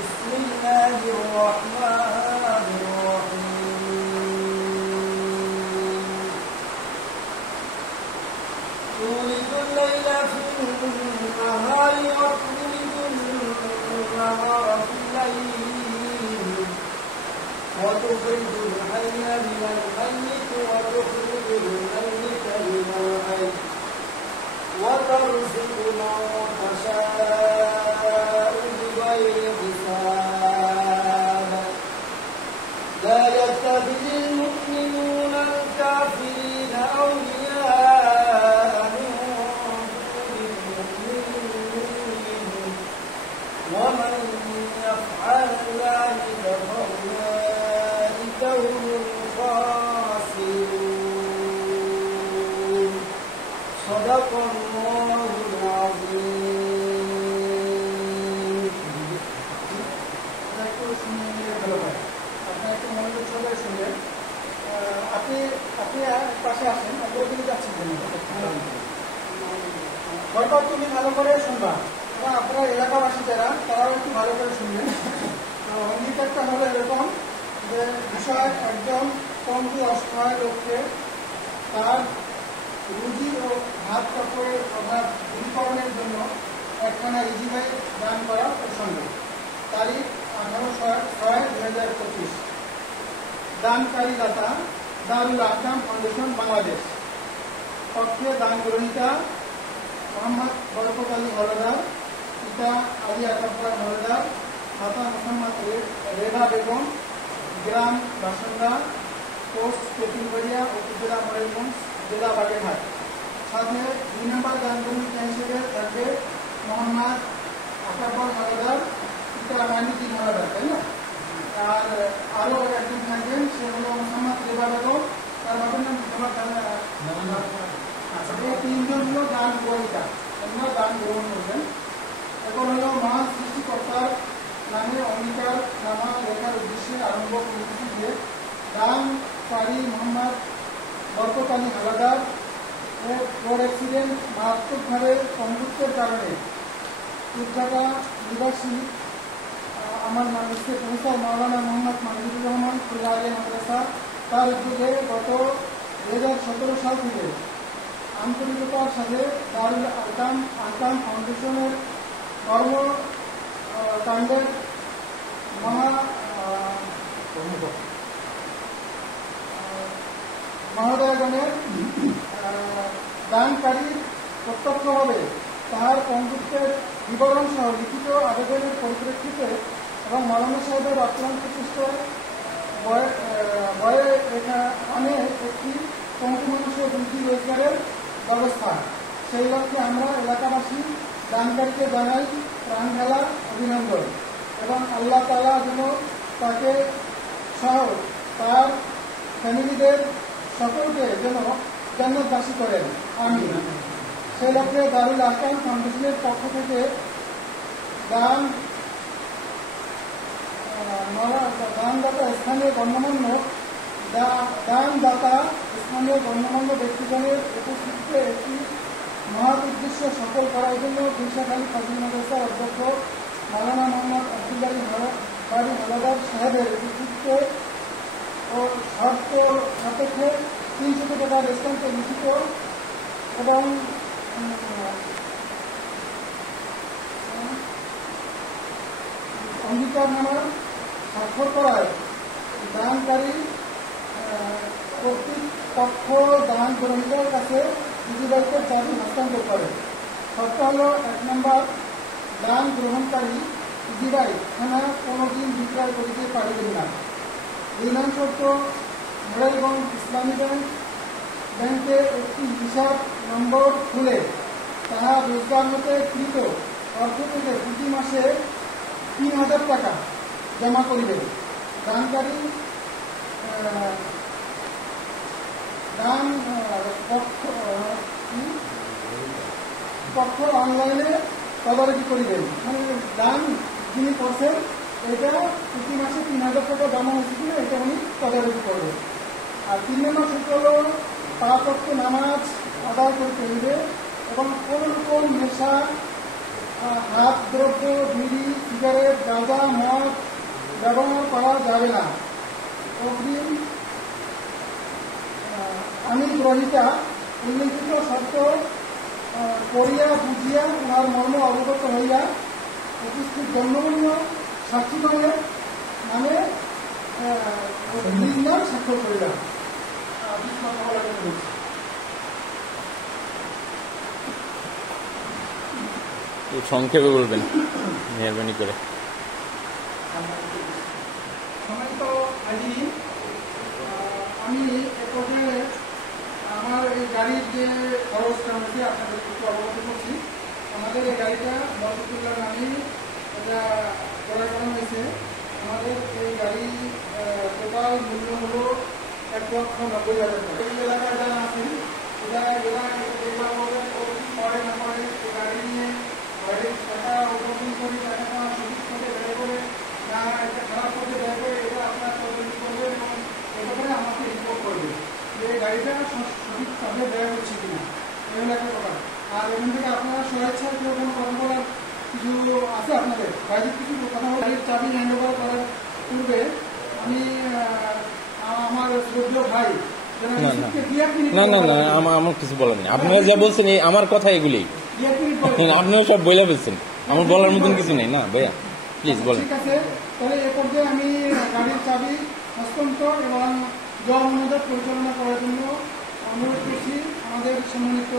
بسم الله الرحمن الرحيم تولد الليل في النهار وتولد النهار في الليل وتخرج الحي من الميت وتخرج الميت من الحي وترزق من تشاء بغير حساب لا يتخذ المؤمنون الكافرين أولياء من دون المؤمنين ومن يفعل ذلك فأولئك هم الخاسرون صدق الله العظيم পাশে আসেন ওদিকে যাচ্ছেন হয়তো তুমি ভালো করে শুনবা এবং আপনার এলাকাবাসী যারা তারাও একটু ভালো করে শুনবেন। অঙ্গীকারটা হলো এরকম যে বিষয় একজন পঙ্গু অসহায় লোককে তার রুজি ও হাত কাপড়ের অভাব দূরীকরণের জন্য একখানা ইজিভাই দান করা প্রসঙ্গে তারিখ 18/6/2025 দানকারী দাতা দারুল আহকাম ফাউন্ডেশন বাংলাদেশ পক্ষে দান গ্রহীতা মোহাম্মদ বরকত আলী হলদার, পিতা আলী আকবর হলদার, মাতা মোহাম্মদ রেবা বেগম, গ্রাম বাসিন্দা, পোস্ট তেঁতুলবাড়িয়া, উপজেলা ময়ূরভঞ্জ, জেলা বাগেরহাট। সাথে 2 নম্বর দান গ্রহীতা হিসেবে থাকবে মোহাম্মদ আকবর হলদার, পিতা মাইনুদ্দিন হলদার, তাই না? আর আরো একজন থাকবেন, সে হল মোহাম্মদ রেবা বেগম, তার বাবার নাম আচ্ছা। এই 3 জন হল দান গ্রহীতা, আপনারা দান গ্রহণ করবেন। এখন হল মহান সৃষ্টিকর্তার নামে অঙ্গীকার নামা লেখার উদ্দেশ্যে আরম্ভ করেছি যে দানকারী মোহাম্মদ বরকত আলী হালাদার রোড অ্যাক্সিডেন্ট মারাত্মকভাবে পঙ্গুত্বের কারণে কুচঘাটা নিবাসী আমার মানুষকে প্রফেসর মাওলানা মোহাম্মদ মাহমুদুর রহমান খুলনা আলী মাদ্রাসা তার উদ্যোগে গত 2017 সাল থেকে আন্তরিকতার সাথে দারুল আহকাম ফাউন্ডেশনের কর্মকাণ্ডের মহোদয়গণের দানকারী প্রত্যক্ষভাবে তাহার পঙ্গুত্বের বিবরণ সহ লিখিত আবেদনের পরিপ্রেক্ষিতে এবং মাওলানা সাহেবের অক্লান্ত চেষ্টায় বয়ে এখানে একটি পঙ্গু মানুষের রুজি রোজগারের ব্যবস্থা। সেই লক্ষ্যে আমরা এলাকাবাসী দানকারীকে জানাই প্রাণ ঢালা অভিনন্দন এবং আল্লাহ তাআলা যেন তাকে সহ তার ফ্যামিলিদের সকলকে যেন জান্নাতবাসী করেন, আমিন। সেই লক্ষ্যে দারুল আহকাম ফাউন্ডেশনের পক্ষ থেকে দানদাতা স্থানীয় গণ্যমান্য ব্যক্তিগণের উপস্থিতিতে একটি মহৎ উদ্দেশ্য সফল করার জন্য দিশাখালী ফাজিল মাদ্রাসার অধ্যক্ষ মাওলানা মোহাম্মদ আব্দুল্লাহ বাড়ি হলদার সাহেবের নেতৃত্ব ও শর্ত সাপেক্ষে 300 টাকা রেস্টুরেন্টে লিখিত এবং অঙ্গীকারনামার স্বাক্ষর করায় দানকারী কর্তৃপক্ষ দান গ্রহীতার কাছে ইজিবাইকের চাবি হস্তান্তর করে। শর্ত হল 1 নম্বর, দান গ্রহণকারী ইজিবাইক থানা কোনোদিন বিক্রয় করিতে পারিবেন না। 2 নং শর্ত, মোবাইলগঞ্জ ইসলামী ব্যাংকে একটি হিসাব নম্বর খুলে তাহা রোজগার হতে কৃত অর্থ থেকে প্রতি মাসে 3000 টাকা জমা করিবেন। দানকারী দান পক্ষ অনলাইনে তদারকি করিবেন, মানে দান যিনি করছেন এটা প্রতি মাসে 3000 টাকা জমা হচ্ছে কিনা এটা উনি তদারকি করবেন। আর 3 নম্বর সূত্র হল 5 ওয়াক্ত নামাজ আদায় করতে হইবে এবং কোন কোন নেশা হাত দ্রব্য, বিড়ি, সিগারেট, গাঁজা, মদ ব্যবহার করা যাবে না। অগ্রিম আমি গ্রহিতা উল্লিখিত শর্ত করিয়া বুঝিয়া উহার মর্ম অবগত হইয়া উপস্থিত গণ্যমান্য সাক্ষীগণের নামে নির্ণয় স্বাক্ষর করিলাম। সংক্ষেপে বলবেন মেহরবানি করে। সম্মানিত আজি, আমি এ পর্যায়ে আমার এই গাড়ির যে খরচটা হয়েছে আপনাদের একটু অবগত করছি। আমাদের এই গাড়িটা বরকতুল্লাহ নামে এটা ক্রয় করা হয়েছে। আমাদের এই গাড়ি টোটাল মূল্য হলো 1,90,000 টাকা। এই এলাকায় যারা আছেন এরা পরে না পরে এই গাড়ি নিয়ে গাড়ির টাকা উপার্জন করে টাকা সঠিক করে ব্যয় করে না এটা খারাপ করতে ব্যয় করে এটা আপনার তদন্ত করবেন এবং এটা করে আমাকে রিপোর্ট করবে যে গাড়িটা সঠিকভাবে ব্যয় হচ্ছে কিনা। এই হলো একটা কথা। আর এখান থেকে আপনারা স্বেচ্ছায় কেউ কোনো কথা বলার কিছু আছে আপনাদের গাড়ির কিছু কথা বলে গাড়ির চাবি হ্যান্ড ওভার করার পূর্বে আমি আমার শ্রদ্ধেয় ভাই আমার কিছু বলার নেই। আপনারা যা বলছেন আমার কথা এগুলি, আপনিও সব বলে ফেলছেন, আমার বলার মতন কিছু নেই। না ভাইয়া প্লিজ বলেন। ঠিক আছে, তাহলে এ পর্যায়ে আমি গাড়ির চাবি হস্তান্তর এবং জল অনুদান পরিচালনা করার জন্য অনুরোধ করছি আমাদের সম্মানিত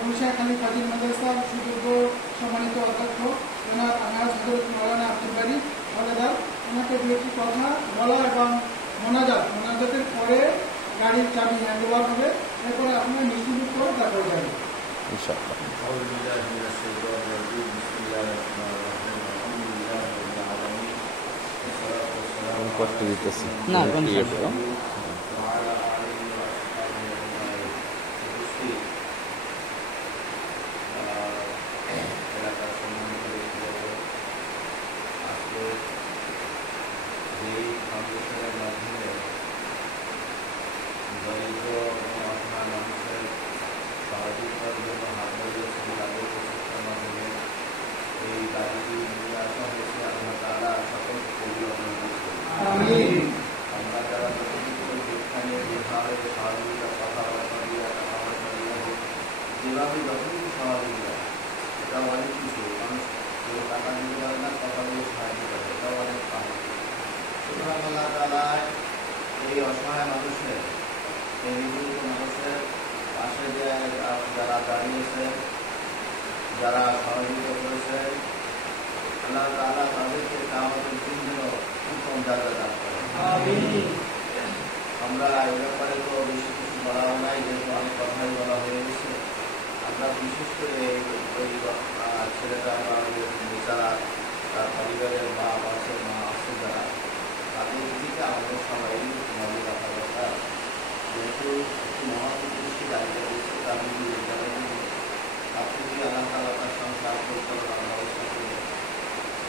বরিশাখালী কাজী মাদ্রাসার সুযোগ্য সম্মানিত অধ্যক্ষ ওনার আনাজ হযরত মাওলানা আব্দুল বারী হলাদার, ওনাকে দু একটি কথা বলা এবং মোনাজাতের পরে গাড়ির চাবি হ্যান্ড ওভার হবে। এরপরে আপনারা নিশ্চিত করে তারপরে যাবেন ইনশাআল্লাহ। কষ্ট দিতেছি না যেভাবে যতটুকু স্বাভাবিক হয় এটাও অনেক কিছু মানুষ কেউ টাকা দিতে পারে না, কথা বলে সাহায্য করে, এটাও অনেক পাবে। সুতরাং আল্লাহ তাআলা এই অসহায় মানুষের, এই নিপীড়িত মানুষের পাশে যে যারা দাঁড়িয়েছেন, যারা সহযোগিতা করেছেন, আল্লাহ তাআলা তাদেরকে কিয়ামতের দিন যেন উত্তম জাযা দান করেন। আমরা এই ব্যাপারে তো বেশি কিছু বলাও নাই, যেহেতু অনেক কথাই বলা হয়ে গেছে। আমরা বিশেষ করে ওই ছেলেটা বা যারা তার পরিবারের মা আছে, মা আছে যারা, তাদের দিকে আমাদের সবাই নজর রাখা দরকার। যেহেতু একটি মহাপুরুষী দায়িত্ব রয়েছে, তার নিজের আপনি যদি আল্লাহ তাআলা তার সংসার পরিচালনার ব্যবস্থা করবেন,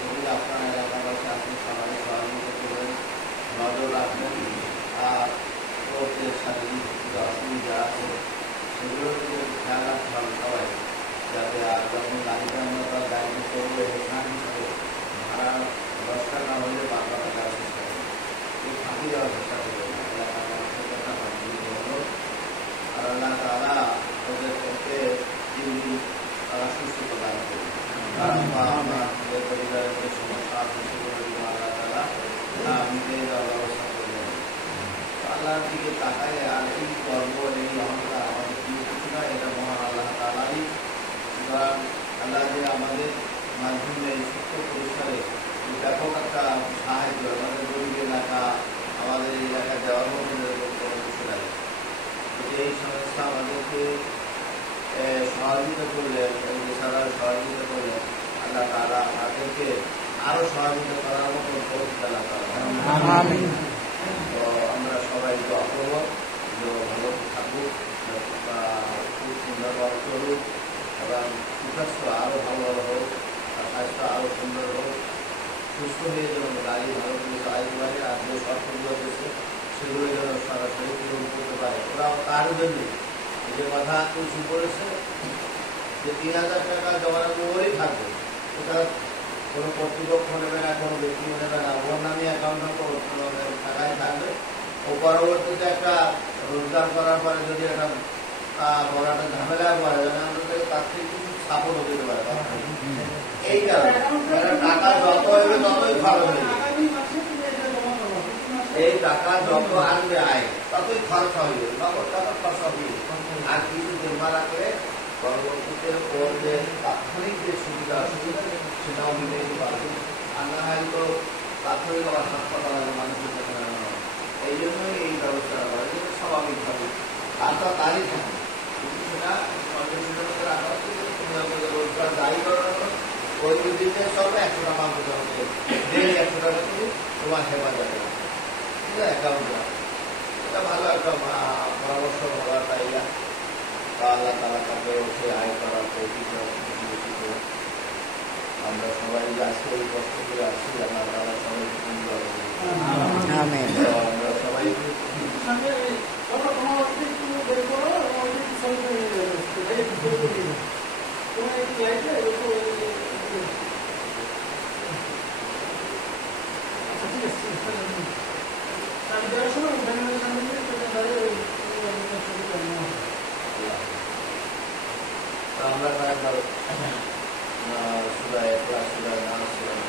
যদি আপনার এলাকাবাসী আপনি সমাজে সহযোগিতা করবেন, নজর রাখবেন, আর যে শারীরিক অসুবিধা আছে সেগুলোর দিকে খেয়াল রাখতে হবে সবাই, যাতে যখন গাড়িটা আমরা তার গাড়িতে চলবো এখান হিসেবে ভাড়া 10 টাকা হলে 12 টাকা দেওয়ার চেষ্টা করবে, এই ফাঁকি দেওয়ার চেষ্টা করবে না। এলাকার মানুষের কথা ভাবতে হলো। আর আল্লাহ তাআলা ওদেরকে দিন দিন তারা সুস্থ প্রদান করবে। আমাদের পরিবারের যে সমস্যা আছে সেগুলো আল্লাহ তাআলা মিটিয়ে দেওয়ার ব্যবস্থা করবেন। আল্লাহর দিকে তাকায় আর এই গর্ব, এই অহংকার আমাদের কিছু না, এটা মহান আল্লাহ তাআলাই। সুতরাং আল্লাহ যে আমাদের মাধ্যমে ছোট্ট পরিসরে ব্যাপক একটা সাহায্য আমাদের গরিব এলাকা, আমাদের এই এলাকায় দেওয়ার মধ্যে কোনো কিছু নাই। এই সংস্থা আমাদেরকে সহযোগিতা করলেন, এছাড়াও সহযোগিতা করলেন, আল্লাহ তাআলা আমাদেরকে আরো সহযোগিতা করার মতো পরিস্থিতি আল্লাহ তাআলা। তো আমরা সবাই দোয়া করবো যে ভালো থাকুক, খুব সুন্দরভাবে চলুক এবং সুস্বাস্থ্য আরো ভালো হোক, আর স্বাস্থ্য আরো সুন্দর হোক, সুস্থ হয়ে যেন গাড়ি ভালো করে চালাইতে পারে। আর যে শর্তগুলো দিয়েছে সেগুলো যেন সরাসরি পূরণ করতে পারে। ওরাও তার জন্য যে কথা উঁচু করেছে যে 3,000 টাকা জমানো ওরই থাকবে, কর্তৃপক্ষ নেবে না, কোনো ব্যক্তি নেবে না, ওর নামে অ্যাকাউন্ট টাকায় থাকবে। ও পরবর্তীতে একটা রোজগার করার পরে যদি একটা বড় একটা ঝামেলায় পড়ে তার থেকে কিছু সাপোর্ট হতে পারে। এই কারণে টাকা যত হইবে ততই খরচ হইবে, এই টাকা যত আসবে আয় ততই খরচা হইবে, নগদ টাকা খরচা হইবে। আর কিছু জমা রাখলে পরবর্তীতে ওর যে তাৎক্ষণিক যে সুবিধা সেটাও মিলে পারবে। আর না হয় তো তাৎক্ষণিক আবার হাসপাতাল মানুষের কাছে এই জন্যই এই ব্যবস্থাটা করা, যেটা স্বাভাবিকভাবে আর তো তারই থাকে। কিন্তু সেটা রাখা হচ্ছে তুমি আমাদের রোজগার দায়ী করার ওই দিতে সবে 100 টাকা আনতে হবে, ডেলি 100 টাকা করে তোমার হেফাজতে অ্যাকাউন্ট। এটা ভালো একটা পরামর্শ বলা, তাই আল্লাহ তাআলা তাকে সে আয় করার তৌফিক আমরা সবাই আজকে এই কষ্ট করে আসছি, আল্লাহ তাআলা সবাইকে সুন্দর আমরা সবাই আমরা কয়েকবার সুরায় নাস, সুরায়